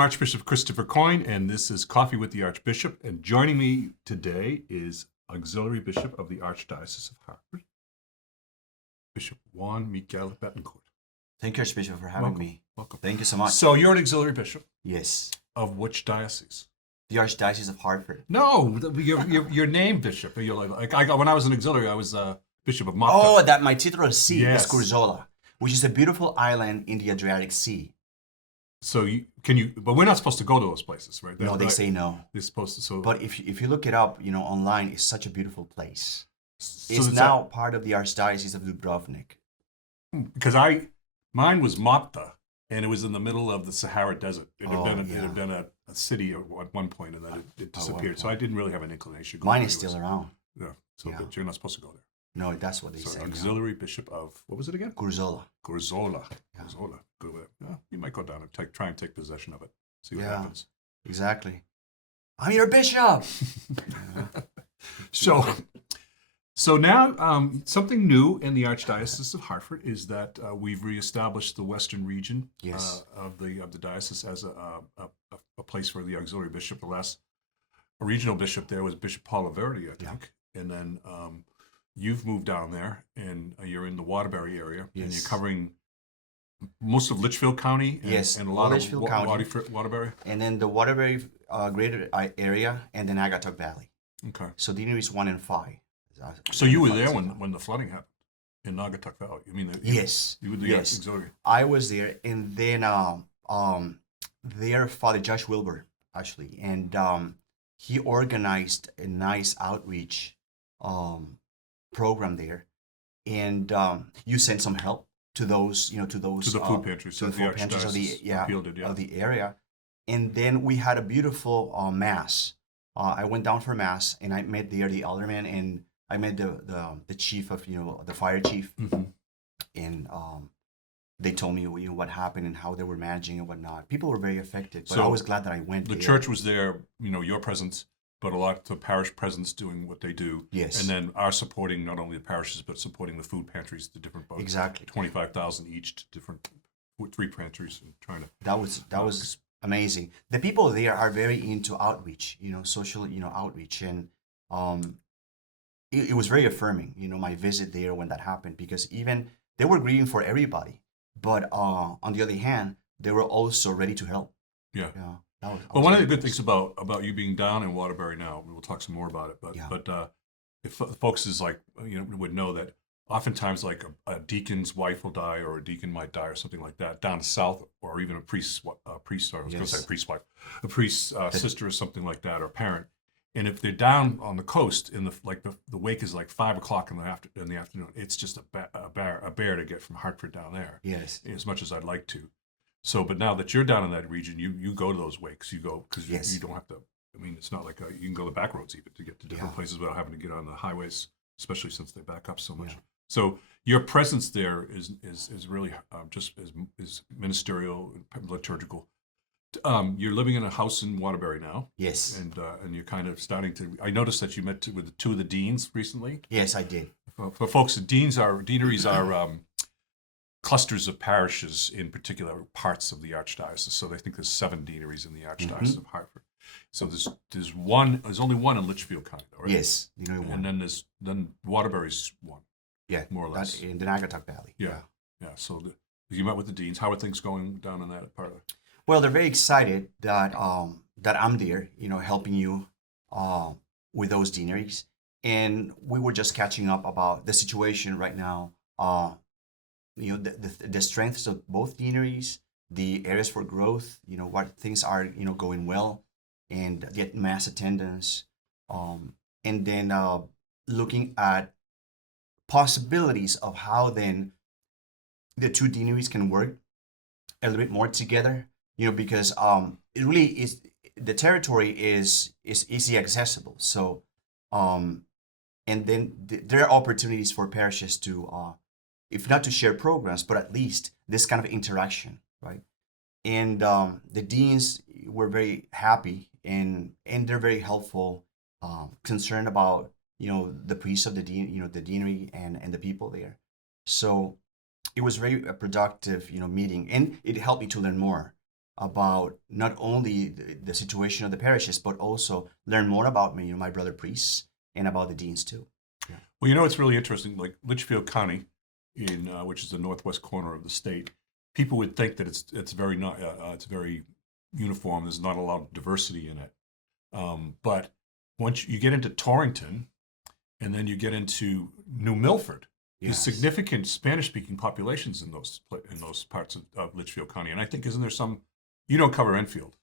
Archbishop Christopher Coyne, and this is Coffee with the Archbishop. And joining me today is Auxiliary Bishop of the Archdiocese of Hartford, Bishop Juan Miguel Betancourt. Thank you, Archbishop, for having me. Welcome. Thank you so much. So you're an auxiliary bishop Yes, of which diocese? the Archdiocese of Hartford. No, your name bishop. You're when I was an auxiliary, I was Bishop of Malta. Oh, that my titular see Yes. is Curzola, which is a beautiful island in the Adriatic Sea. So but we're not supposed to go to those places, right? No, they say no. They're supposed to. So, But if you look it up, online, it's such a beautiful place. so It's now part of the Archdiocese of Dubrovnik. because mine was Malta, and it was in the middle of the Sahara Desert. It had been a city at one point, and then it disappeared. So I didn't really have an inclination. Mine is still around. Yeah. So, Yeah. but you're not supposed to go there. No, that's what they So say. auxiliary bishop of what was it again? Curzola. Gorzola. Yeah. Gorzola. Go there. Yeah, you might go down and try and take possession of it. See what Yeah. happens. Exactly. I'm your bishop. So now something new in the Archdiocese of Hartford is that we've reestablished the western region Yes. of the diocese as a place for the auxiliary bishop. The last regional bishop there was Bishop Paul Verdi, I think, and then you've moved down there and you're in the Waterbury area, and Yes. you're covering most of Litchfield County, Yes, and a lot Litchfield of County. Waterbury. And then the Waterbury greater area, and then Agatuck Valley. Okay. So deaneries 1 and 5. So you were there when the flooding happened in Naugatuck Valley. You mean Yes. you were the Yes. auxiliary. I was there, and then there Father Josh Wilbur actually, and he organized a nice outreach program there, and you sent some help to those To the food pantries. to the food pantries of the Archdiocese fielded, of the area, and then we had a beautiful mass. I went down for mass, and I met there the alderman, and I met the chief of the fire chief, Mhm. and they told me what happened and how they were managing and whatnot. People were very affected, but So I was glad that I went. The there. church was there, your presence, but a lot of the parish presence doing what they do. Yes. And then our supporting not only the parishes, but supporting the food pantries, the different boats. Exactly. 25,000 each to different 3 pantries, and trying to. That was amazing. The people there are very into outreach, social, outreach, and it was very affirming, my visit there when that happened, because even they were grieving for everybody, but on the other hand, they were also ready to help. Yeah. Yeah. That was, Well, one of the good things about you being down in Waterbury now, we'll talk some more about it, but Yeah. if folks is would know that oftentimes like a deacon's wife will die, or a deacon might die, or something like that down south, or even a priest's or I was going to Yes. say priest's wife, a priest's sister or something like that, or parent. And if they're down on the coast, in the wake is like 5 o'clock in the afternoon, it's just a bear to get from Hartford down there. Yes. As much as I'd like to. So, but now that you're down in that region, you go to those wakes. You go because Yes. you don't have to. I mean, it's not like you can go the back roads even to get to different Yeah. places without having to get on the highways, especially since they back up so much. Yeah. So your presence there is really just is ministerial, liturgical. You're living in a house in Waterbury now, Yes. and you're kind of starting to. I noticed that you met with 2 of the deans recently. Yes, I did. For folks, deaneries are clusters of parishes in particular parts of the Archdiocese. So they think there's 7 deaneries in the Archdiocese of Hartford. So there's only one in Litchfield County, right? Yes. And then Waterbury's one. Yeah. more or less. In the Naugatuck Valley. Yeah. So you met with the deans. How are things going down in that part of it? Well, they're very excited that I'm there, helping you with those deaneries, and we were just catching up about the situation right now. The strengths of both deaneries, the areas for growth, what things are going well, and get mass attendance, and then looking at possibilities of how then the 2 deaneries can work a little bit more together. Because it really is, the territory is easy accessible. So, and then there are opportunities for parishes to, if not to share programs, but at least this kind of interaction, right? And the deans were very happy, and they're very helpful, concerned about the priests of the deanery and the people there. So it was very productive, meeting, and it helped me to learn more. about not only the situation of the parishes, but also learn more about me, my brother priests, and about the deans too. Yeah. Well, it's really interesting. Like Litchfield County, which is the northwest corner of the state, people would think that it's very not it's very uniform. There's not a lot of diversity in it. But once you get into Torrington, and then you get into New Milford, there's significant Spanish-speaking populations in those parts of Litchfield County. And I think, isn't there some? You don't cover Enfield.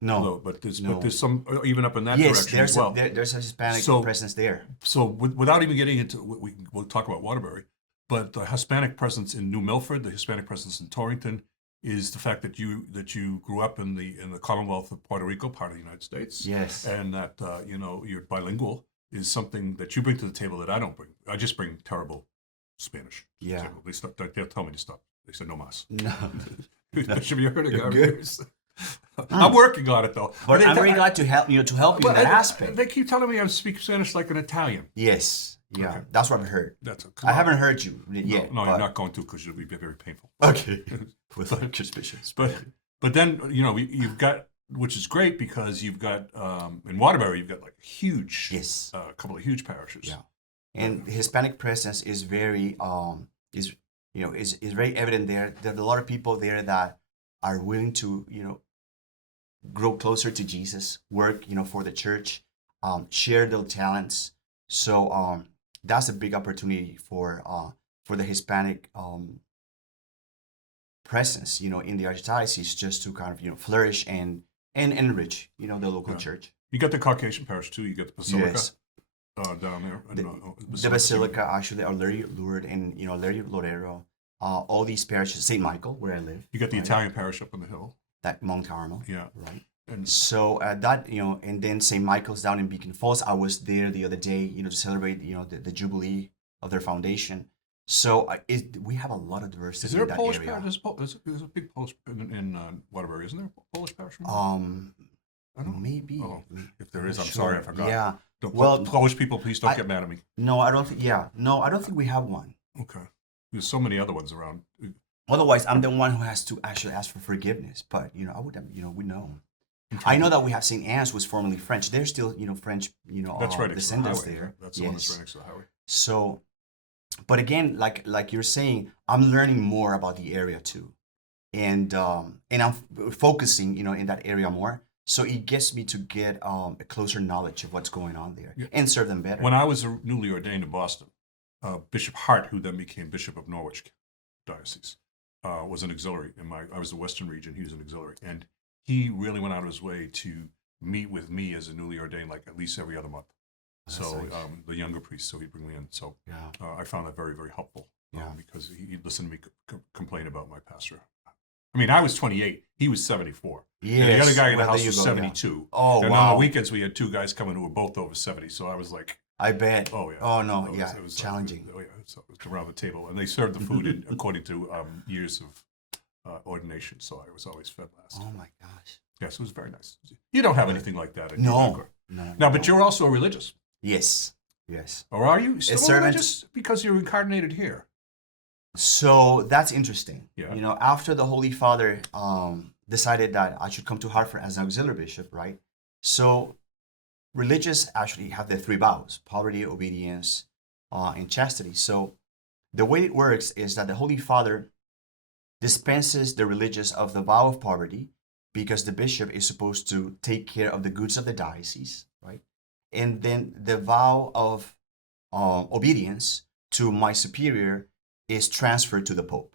No, but there's some even up in that direction as well. There's a Hispanic presence there. So without even getting into, we'll talk about Waterbury, but the Hispanic presence in New Milford, the Hispanic presence in Torrington, is the fact that you grew up in the Commonwealth of Puerto Rico, part of the United States. Yes. And that you're bilingual is something that you bring to the table that I don't bring. I just bring terrible Spanish. Yeah. They'll tell me to stop. They said no mas. No. Bishop, you heard it? I'm working on it though. But I'm very glad to help you in that aspect. They keep telling me I speak Spanish like an Italian. Yes. Yeah. Okay. That's what I've heard. I haven't heard you yet. No, you're not going to, because it'll be very painful. Okay. With Archbishops. But then, you've got, which is great, because you've got, in Waterbury, you've got like a huge, a couple of huge parishes. Yeah. And the Hispanic presence is very, is very evident there. There are a lot of people there that are willing to, grow closer to Jesus, work, for the church, share their talents. So that's a big opportunity for the Hispanic presence, in the Archdiocese, just to kind of, flourish and enrich, the local church. You got the Caucasian parish too. You got the Basilica. Yes. Down there. The Basilica, actually, are Larry Lourdes and, Larry Lorero. All these parishes, St. Michael, where I live. You got the Italian parish up on the hill. That Mount Carmel. Yeah. Right. And so that, and then St. Michael's down in Beacon Falls. I was there the other day, to celebrate, the Jubilee of their foundation. So we have a lot of diversity. Is there in a that Polish area. parish? There's a big Polish in Waterbury, isn't there? A Polish parish? Maybe. Oh, if there is, I'm sure. sorry, I forgot. Yeah. Polish people, please don't get mad at me. No, I don't think. Yeah. No, I don't think we have one. Okay. There's so many other ones around. Otherwise, I'm the one who has to actually ask for forgiveness. But I would, we know. I know that we have St. Anne's, was formerly French. They're still, French, that's right descendants the there. That's the one that's right next to the highway. So, but again, like you're saying, I'm learning more about the area too, and I'm focusing, in that area more. So it gets me to get a closer knowledge of what's going on there and serve them better. When I was newly ordained in Boston, Bishop Hart, who then became Bishop of Norwich Diocese, was an auxiliary. I was the Western region. He was an auxiliary, and he really went out of his way to meet with me as a newly ordained, like at least every other month. That's so nice. The younger priest, so he'd bring me in. So I found that very, very helpful. Because he'd listen to me complain about my pastor. I mean, I was 28. He was 74. Yes. And the other guy in the house you was go, 72. Oh, and wow. on the weekends, we had two guys coming who were both over 70. So I was like, I bet. oh, yeah. Oh, no. It was challenging. So it was around the table. And they served the food according to years of ordination. So I was always fed last. Oh, my gosh. Yes, it was very nice. You don't have anything like that in No. your background. No, but you're also a religious. Yes. Or are you still servant. religious? Because you're incarnated here. So that's interesting. Yeah. After the Holy Father decided that I should come to Hartford as an auxiliary bishop, right? So religious actually have the three vows: poverty, obedience, and chastity. So the way it works is that the Holy Father dispenses the religious of the vow of poverty, because the bishop is supposed to take care of the goods of the diocese, right? And then the vow of obedience to my superior is transferred to the Pope.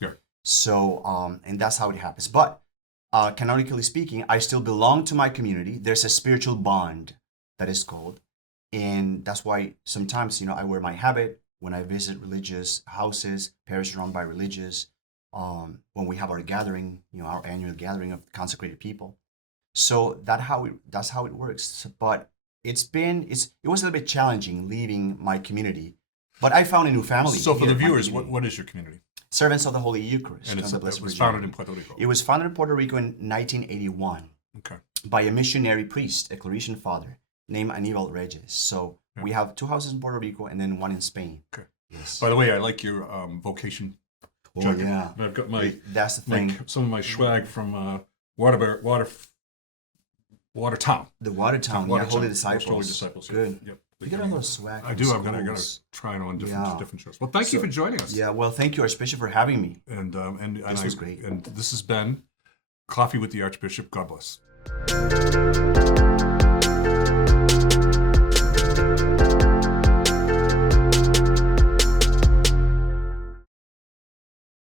Yeah. So, and that's how it happens. But canonically speaking, I still belong to my community. There's a spiritual bond that is called. And that's why sometimes, I wear my habit when I visit religious houses, parish run by religious, when we have our gathering, our annual gathering of consecrated people. So that's how it works. But it was a little bit challenging leaving my community, but I found a new family. So for the viewers, what is your community? Servants of the Holy Eucharist. And it was founded in Puerto Rico. It was founded in Puerto Rico in 1981. Okay. By a missionary priest, a Claretian father named Aníbal Reyes. So we have two houses in Puerto Rico and then one in Spain. Okay. Yes. By the way, I like your vocation Oh, jacket. yeah. And I've got my That's the thing. some of my swag from Watertown. The Watertown, Watertown, Holy Disciples. Holy Disciples. Yeah. Good. Yep. You got all those swag. I from do. I'm gonna schools. try it on Yeah. different shows. Well, thank you for joining us. Yeah, well, thank you, Archbishop, for having me. And This was great. And this has been Coffee with the Archbishop. God bless.